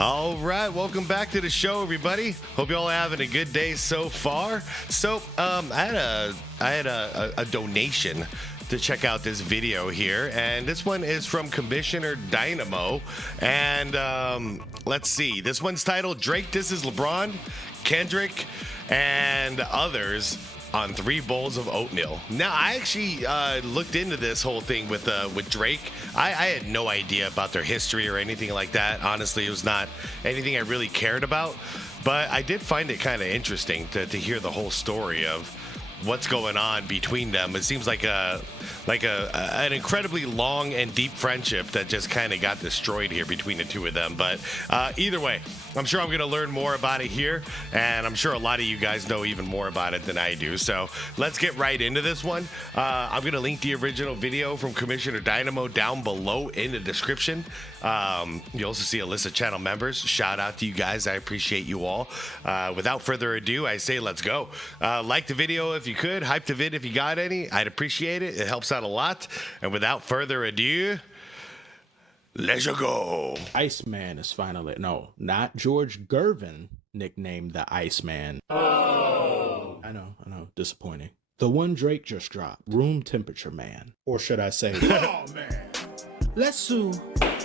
All right, welcome back to the show, everybody. Hope you all are having a good day so far. So, I had a donation to check out this video here, and this one is from Commissioner Dynamo. And let's see, this one's titled "Drake Disses Lebron, Kendrick, and Others on 3 bowls of oatmeal." Now, I actually looked into this whole thing with Drake. I had no idea about their history or anything like that. Honestly, it was not anything I really cared about. But I did find it kind of interesting to hear the whole story of what's going on between them. It seems like an incredibly long and deep friendship that just kind of got destroyed here between the two of them. But either way, I'm sure I'm going to learn more about it here, and I'm sure a lot of you guys know even more about it than I do. So let's get right into this one. I'm going to link the original video from Commissioner Dynamo down below in the description. You also see a list of channel members. Shout out to you guys. I appreciate you all. Without further ado, I say let's go. Like the video if you could. Hype the vid if you got any. I'd appreciate it. It helps out a lot. And without further ado, let's go. Iceman is finally, no, not George Gervin, nicknamed the Iceman. Oh. I know, disappointing. The one Drake just dropped, Room Temperature Man. Or should I say, oh man, let's sue.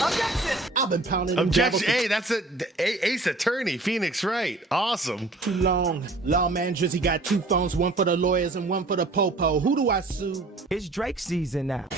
Objection! I've been pounding Objection. Hey, that's Ace Attorney, Phoenix Wright. Awesome. Too long. Lawman Drizzy got 2 phones, one for the lawyers and one for the popo. Who do I sue? It's Drake season now.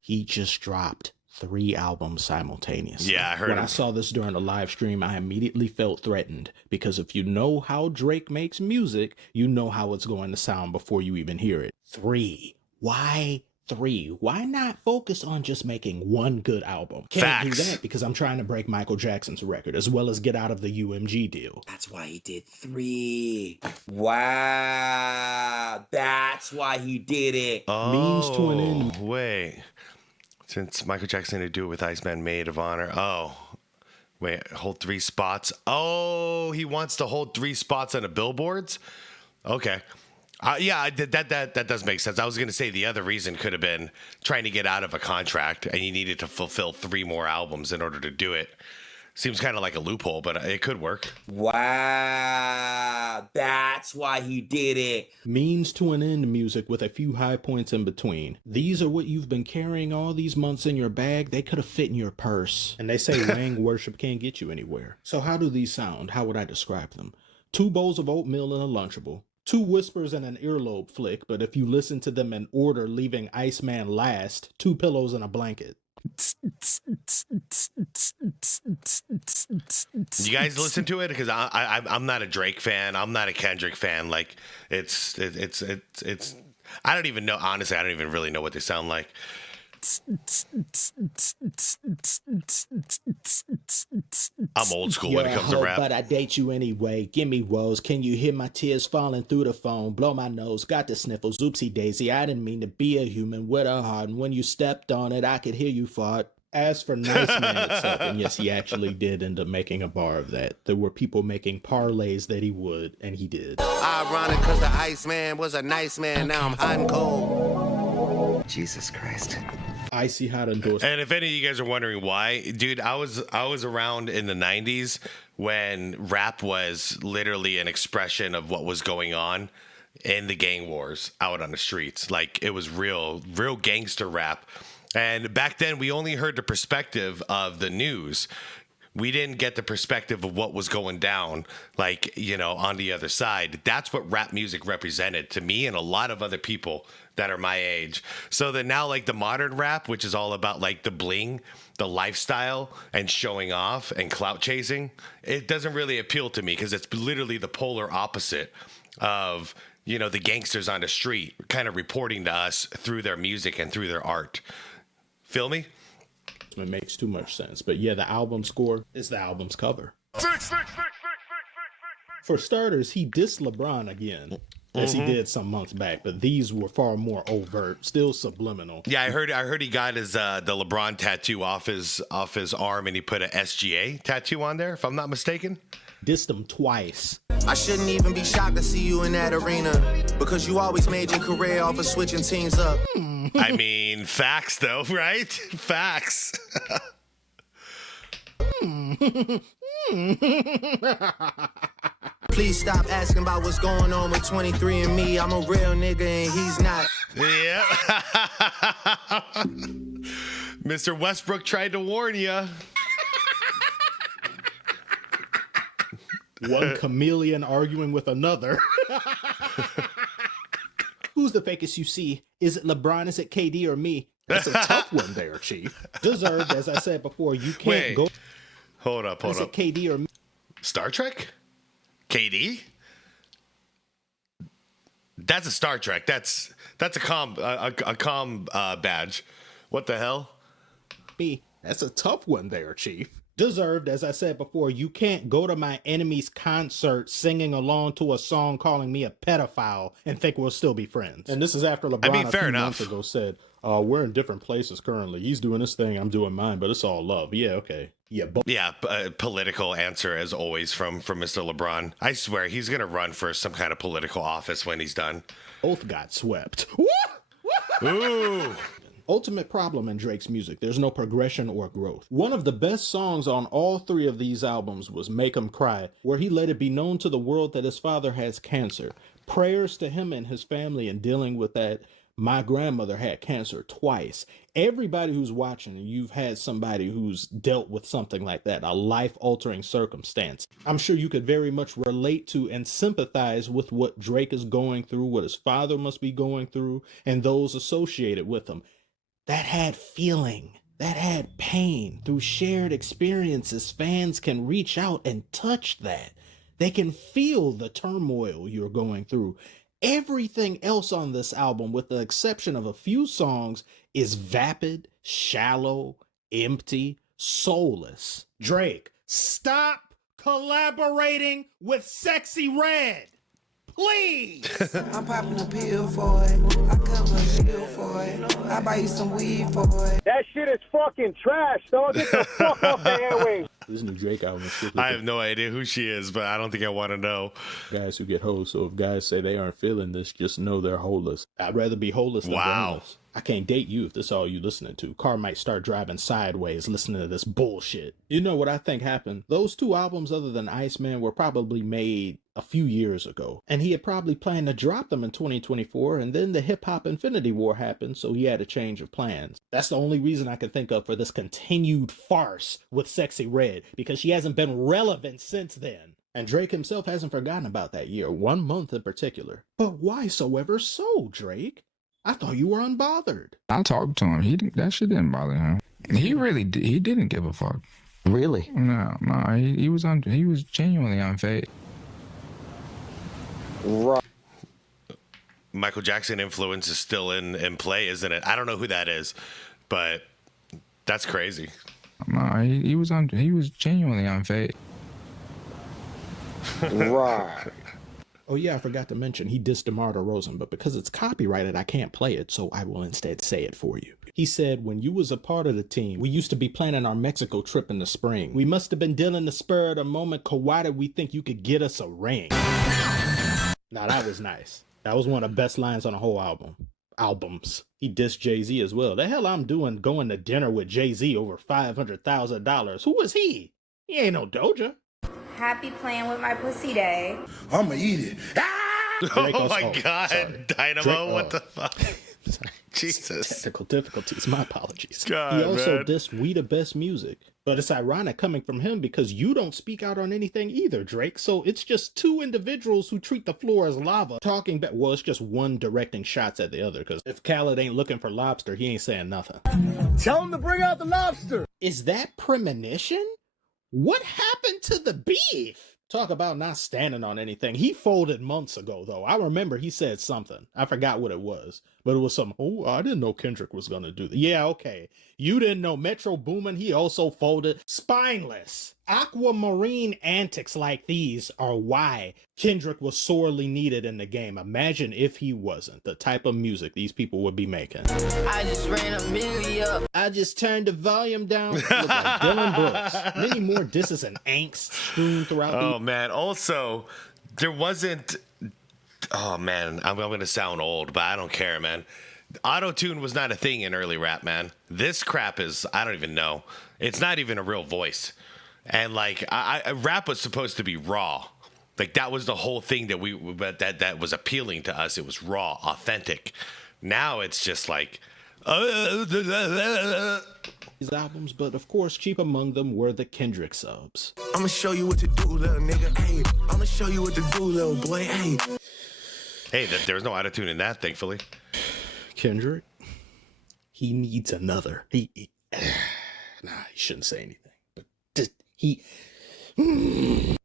He just dropped 3 albums simultaneously. Yeah, I heard When him. I saw this during the live stream, I immediately felt threatened, because if you know how Drake makes music, you know how it's going to sound before you even hear it. 3. Why 3? Why not focus on just making 1 good album? Can't do that because I'm trying to break Michael Jackson's record as well as get out of the UMG deal. That's why he did 3. Wow. That's why he did it. Oh, Means to an end. Wait. Since Michael Jackson had to do it with Iceman Maid of Honor. Oh. Wait, hold 3 spots. Oh, he wants to hold 3 spots on the billboards? Okay. Yeah, that does make sense. I was going to say the other reason could have been trying to get out of a contract, and you needed to fulfill 3 more albums in order to do it. Seems kind of like a loophole, but it could work. Wow. That's why he did it. Means to an end music with a few high points in between. These are what you've been carrying all these months in your bag. They could have fit in your purse. And they say Wang worship can't get you anywhere. So how do these sound? How would I describe them? 2 bowls of oatmeal and a Lunchable. 2 whispers and an earlobe flick, but if you listen to them in order, leaving Iceman last, 2 pillows and a blanket. You guys listen to it? Because I'm not a Drake fan. I'm not a Kendrick fan. Like, it's I don't even know. Honestly, I don't even really know what they sound like. I'm old school when it comes to rap. But I date you anyway. Give me woes. Can you hear my tears falling through the phone? Blow my nose. Got the sniffles. Oopsie daisy. I didn't mean to be a human with a heart. And when you stepped on it, I could hear you fart. As for Nice Man itself, and yes, he actually did end up making a bar of that. There were people making parlays that he would, and he did. Ironic, because the Iceman was a nice man. Now I'm hot and cold. Jesus Christ. Icy hot endorsement. And if any of you guys are wondering why, dude, I was around in the 90s when rap was literally an expression of what was going on in the gang wars out on the streets. Like, it was real gangster rap. And back then, we only heard the perspective of the news. We didn't get the perspective of what was going down, like, you know, on the other side. That's what rap music represented to me and a lot of other people that are my age. So that now, like, the modern rap, which is all about, like, the bling, the lifestyle, and showing off and clout chasing, it doesn't really appeal to me because it's literally the polar opposite of, you know, the gangsters on the street kind of reporting to us through their music and through their art. Feel me? It makes too much sense. But yeah, the album score is the album's cover. For starters, he dissed LeBron again, as he did some months back, but these were far more overt, still subliminal. Yeah, I heard he got his the LeBron tattoo off his arm, and he put a SGA tattoo on there, if I'm not mistaken. Dissed him twice. I shouldn't even be shocked to see you in that arena because you always made your career off of switching teams up. I mean, facts though, right? Facts. Please stop asking about what's going on with 23andMe. I'm a real nigga and he's not. Yeah. Mr. Westbrook tried to warn you. One chameleon arguing with another. Who's the fakest you see? Is it LeBron, is it KD, or me? That's a tough one there, Chief. Deserved, as I said before, you can't go. Hold up. Is it KD or me? Star Trek? KD? That's a Star Trek. That's a com badge. What the hell? Me. That's a tough one there, Chief. Deserved, as I said before, you can't go to my enemy's concert singing along to a song calling me a pedophile and think we'll still be friends. And this is after LeBron a few months ago said, we're in different places currently. He's doing his thing, I'm doing mine, but it's all love. Yeah, okay. Yeah, political answer as always from Mr. LeBron. I swear he's going to run for some kind of political office when he's done. Both got swept. Ooh. Ultimate problem in Drake's music, there's no progression or growth. One of the best songs on all three of these albums was Make 'Em Cry, where he let it be known to the world that his father has cancer. Prayers to him and his family in dealing with that. My grandmother had cancer twice. Everybody who's watching, you've had somebody who's dealt with something like that, a life-altering circumstance. I'm sure you could very much relate to and sympathize with what Drake is going through, what his father must be going through, and those associated with him. That had feeling, that had pain. Through shared experiences, fans can reach out and touch that. They can feel the turmoil you're going through. Everything else on this album, with the exception of a few songs, is vapid, shallow, empty, soulless. Drake, stop collaborating with Sexy Red. Please! I'm popping a pill for it. I cover a pill for it. I buy you some weed for it. That shit is fucking trash, dog. Get the fuck off the airwaves. This new Drake album is strictly I have no idea who she is, but I don't think I want to know. Guys who get hoes, so if guys say they aren't feeling this, just know they're holeless. I'd rather be holeless than brainless. I can't date you if this is all you listening to. Car might start driving sideways listening to this bullshit. You know what I think happened? Those two albums other than Iceman were probably made a few years ago. And he had probably planned to drop them in 2024, and then the hip-hop Infinity War happened, so he had a change of plans. That's the only reason I can think of for this continued farce with Sexy Red, because she hasn't been relevant since then. And Drake himself hasn't forgotten about that year, 1 month in particular. But why so ever so, Drake? I thought you were unbothered. I talked to him. That shit didn't bother him. He didn't give a fuck. Really? No, he was genuinely unfazed. Right. Michael Jackson influence is still in play, isn't it? I don't know who that is, but that's crazy. No, he was genuinely unfazed. Right. Oh yeah, I forgot to mention, he dissed DeMar DeRozan, but because it's copyrighted, I can't play it, so I will instead say it for you. He said, when you was a part of the team, we used to be planning our Mexico trip in the spring. We must have been dealing the spur of the moment, 'cause why did we think you could get us a ring? Now that was nice. That was one of the best lines on the whole albums. He dissed Jay-Z as well. The hell I'm doing going to dinner with Jay-Z over $500,000. Who is he? He ain't no Doja. Happy playing with my pussy day. I'ma eat it. Oh my God, sorry. Dynamo, Drake, what the fuck? Jesus. Technical difficulties, my apologies. God, he also man. dissed We the Best Music. But it's ironic coming from him because you don't speak out on anything either, Drake. So it's just two individuals who treat the floor as lava talking back. Well, it's just one directing shots at the other, because if Khaled ain't looking for lobster, he ain't saying nothing. Tell him to bring out the lobster. Is that premonition? What happened to the beef? Talk about not standing on anything. He folded months ago, though. I remember he said something. I forgot what it was. But it was some, I didn't know Kendrick was going to do that. Yeah, okay. You didn't know Metro Boomin, he also folded. Spineless. Aquamarine antics like these are why Kendrick was sorely needed in the game. Imagine if he wasn't. The type of music these people would be making. I just ran a million up. I just turned the volume down. Look like Dylan Brooks. Many more disses and angst strewn throughout. Oh man. Also, there wasn't. Oh man, I'm gonna sound old, but I don't care, man. Auto-tune was not a thing in early rap, man. This crap is, I don't even know. It's not even a real voice. And like, rap was supposed to be raw. Like that was the whole thing that was appealing to us. It was raw, authentic. Now it's just like these albums, but of course, chief among them were the Kendrick subs. I'ma show you what to do, little nigga. Hey, I'ma show you what to do, little boy. Hey, there's no auto-tune in that, thankfully. Kendrick, he needs another. He shouldn't say anything, but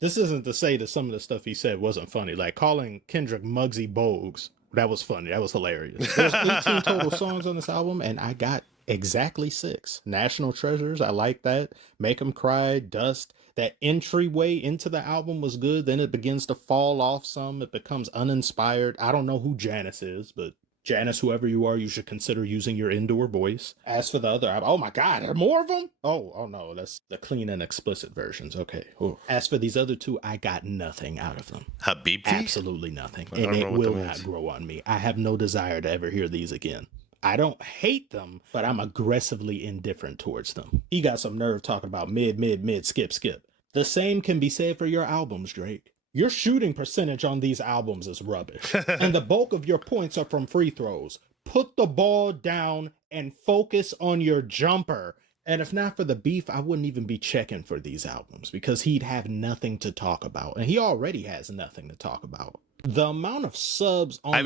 this isn't to say that some of the stuff he said wasn't funny. Like calling Kendrick Muggsy Bogues, that was funny. That was hilarious. There's 18 total songs on this album, and I got exactly 6. National Treasures, I like that. Make 'Em Cry, Dust. That entryway into the album was good. Then it begins to fall off some. It becomes uninspired. I don't know who Janice is, but Janice, whoever you are, you should consider using your indoor voice. As for the other album, oh my God, there are more of them? Oh no, that's the clean and explicit versions. Okay. Ooh. As for these other 2, I got nothing out of them. Habibti? Absolutely nothing. And it will not grow on me. I have no desire to ever hear these again. I don't hate them, but I'm aggressively indifferent towards them. He got some nerve talking about mid, skip. The same can be said for your albums, Drake. Your shooting percentage on these albums is rubbish. And the bulk of your points are from free throws. Put the ball down and focus on your jumper. And if not for the beef, I wouldn't even be checking for these albums because he'd have nothing to talk about. And he already has nothing to talk about. The amount of subs on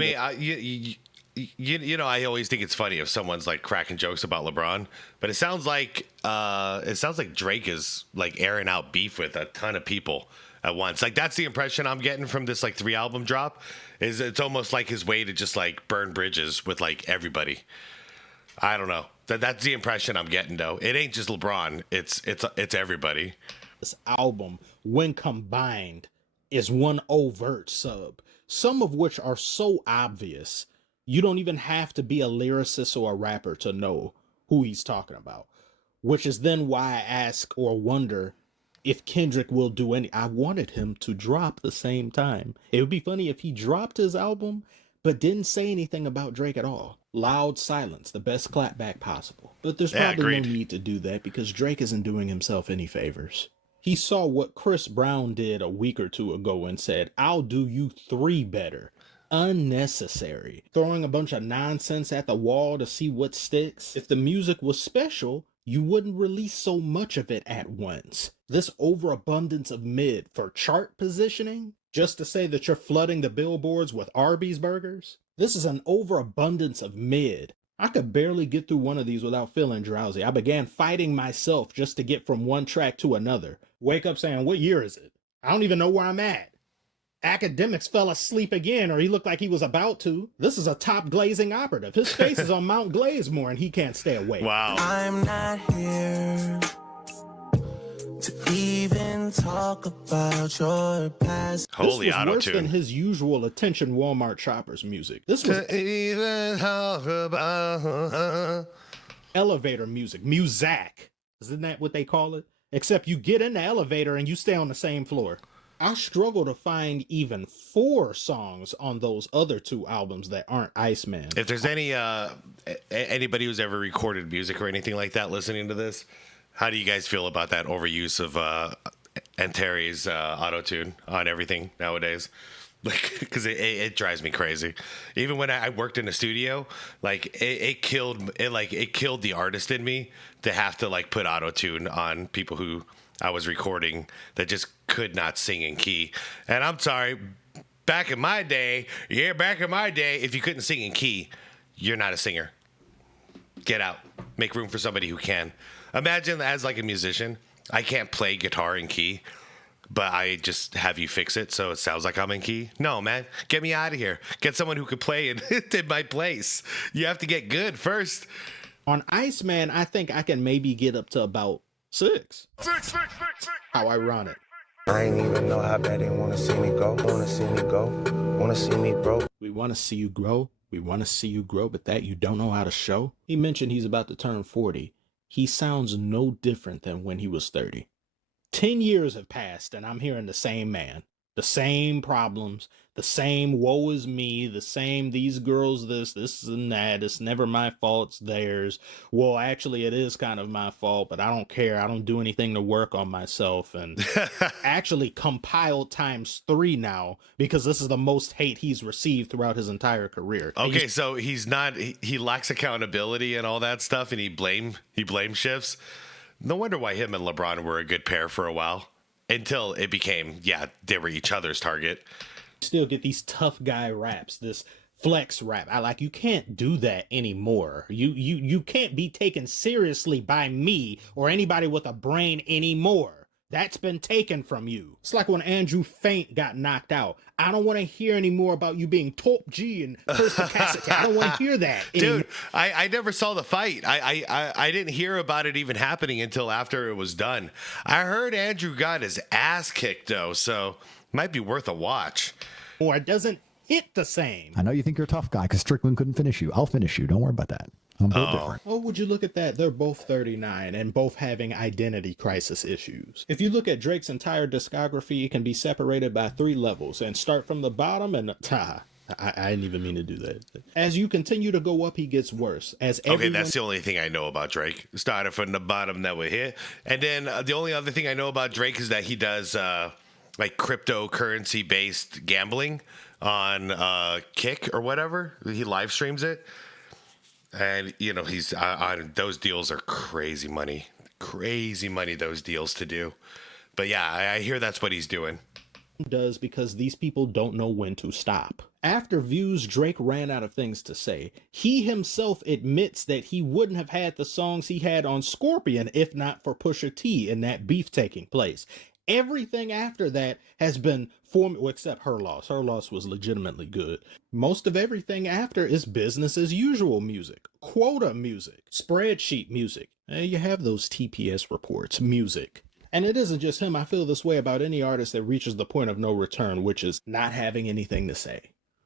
you know, I always think it's funny if someone's like cracking jokes about LeBron, but it sounds like Drake is like airing out beef with a ton of people at once. Like that's the impression I'm getting from this like 3 album drop. Is it's almost like his way to just like burn bridges with like everybody. I don't know. That's the impression I'm getting though. It ain't just LeBron. It's everybody. This album, when combined, is one overt sub. Some of which are so obvious. You don't even have to be a lyricist or a rapper to know who he's talking about, which is then why I ask or wonder if Kendrick will do any. I wanted him to drop the same time. It would be funny if he dropped his album, but didn't say anything about Drake at all. Loud silence, the best clapback possible. But there's probably no need to do that because Drake isn't doing himself any favors. He saw what Chris Brown did a week or 2 ago and said, I'll do you 3 better. Unnecessary. Throwing a bunch of nonsense at the wall to see what sticks. If the music was special, you wouldn't release so much of it at once. This overabundance of mid for chart positioning, just to say that you're flooding the billboards with Arby's burgers. This is an overabundance of mid. I could barely get through one of these without feeling drowsy. I began fighting myself just to get from one track to another. Wake up saying, what year is it? I don't even know where I'm at. Academics fell asleep again, or he looked like he was about to. This is a top glazing operative. His face is on Mount Glazemore, and he can't stay awake. Wow. I'm not here to even talk about your past. Holy this was worse auto-tune. than his usual attention Walmart shoppers music. This was even talk about elevator music. Muzak. Isn't that what they call it? Except you get in the elevator and you stay on the same floor. I struggle to find even 4 songs on those other 2 albums that aren't Iceman. If there's anybody who's ever recorded music or anything like that listening to this, how do you guys feel about that overuse of Antares auto-tune on everything nowadays? Like, because it drives me crazy. Even when I worked in a studio, like it killed the artist in me to have to like put auto-tune on people who I was recording that just could not sing in key. And I'm sorry, back in my day, if you couldn't sing in key, you're not a singer. Get out. Make room for somebody who can. Imagine as like a musician, I can't play guitar in key, but I just have you fix it so it sounds like I'm in key. No, man, get me out of here. Get someone who could play in my place. You have to get good first. On Iceman, I think I can maybe get up to about 6. How ironic. I ain't even know how bad they want to see me go. Want to see me go. Want to see me broke. We want to see you grow. We want to see you grow, but that you don't know how to show. He mentioned he's about to turn 40. He sounds no different than when he was 30. 10 years have passed, and I'm hearing the same man. The same problems, the same woe is me, the same these girls this and that, it's never my fault, it's theirs. Well, actually, it is kind of my fault, but I don't care. I don't do anything to work on myself. And actually compiled times 3 now, because this is the most hate he's received throughout his entire career. Okay, so he lacks accountability and all that stuff, and he blame shifts. No wonder why him and LeBron were a good pair for a while. Until it became, they were each other's target. Still get these tough guy raps, this flex rap. You can't do that anymore. You can't be taken seriously by me or anybody with a brain anymore. That's been taken from you. It's like when Andrew Faint got knocked out. I don't want to hear any more about you being topdawg and first Cassic. I don't want to hear that anymore. Dude, I never saw the fight. I didn't hear about it even happening until after it was done. I heard Andrew got his ass kicked, though, so might be worth a watch. Or it doesn't hit the same. I know you think you're a tough guy because Strickland couldn't finish you. I'll finish you. Don't worry about that. I'm built different. Oh, would you look at that? They're both 39 and both having identity crisis issues. If you look at Drake's entire discography, it can be separated by 3 levels and start from the bottom and I didn't even mean to do that. As you continue to go up, he gets worse. Okay, that's the only thing I know about Drake. Started from the bottom that we're here. And then the only other thing I know about Drake is that he does like cryptocurrency based gambling on Kick or whatever. He live streams it. And, he's on those deals are crazy money, those deals to do. But yeah, I hear that's what he's doing. Does because these people don't know when to stop. After Views, Drake ran out of things to say. He himself admits that he wouldn't have had the songs he had on Scorpion if not for Pusha T and that beef taking place. Everything after that has been except Her Loss. Her Loss was legitimately good. Most of everything after is business as usual music, quota music, spreadsheet music. You have those TPS reports, music. And it isn't just him. I feel this way about any artist that reaches the point of no return, which is not having anything to say.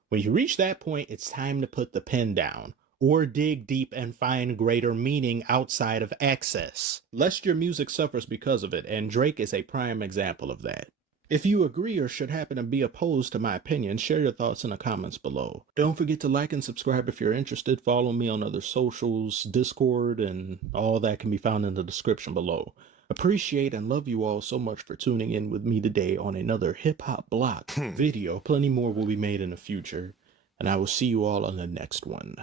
When you reach that point, it's time to put the pen down or dig deep and find greater meaning outside of access, lest your music suffers because of it, and Drake is a prime example of that. If you agree or should happen to be opposed to my opinion, share your thoughts in the comments below. Don't forget to like and subscribe if you're interested. Follow me on other socials, Discord, and all that can be found in the description below. Appreciate and love you all so much for tuning in with me today on another Hip Hop Block video. Plenty more will be made in the future, and I will see you all on the next one.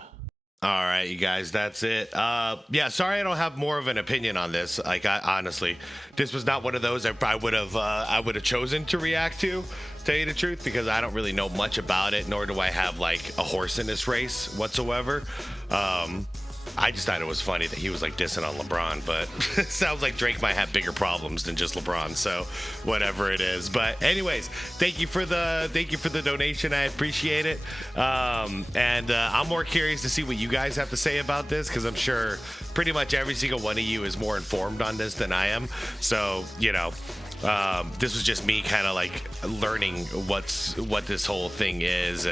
All right, you guys, that's it. Yeah, sorry I don't have more of an opinion on this. Honestly, this was not one of those I would have chosen to react to, tell you the truth, because I don't really know much about it, nor do I have like a horse in this race whatsoever. I just thought it was funny that he was like dissing on LeBron, but it sounds like Drake might have bigger problems than just LeBron. So whatever it is. But anyways, thank you for the donation. I appreciate it. And I'm more curious to see what you guys have to say about this, because I'm sure pretty much every single one of you is more informed on this than I am. So, this was just me kind of like learning what this whole thing is.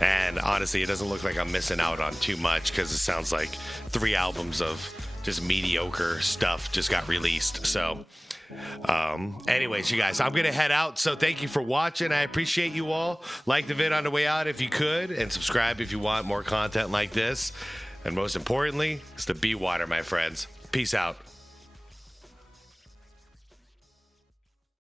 And honestly, it doesn't look like I'm missing out on too much, because it sounds like 3 albums of just mediocre stuff just got released. So anyways, you guys, I'm gonna head out, so thank you for watching. I appreciate you all. Like the vid on the way out if you could, and subscribe if you want more content like this. And most importantly, it's the be water, my friends. Peace out.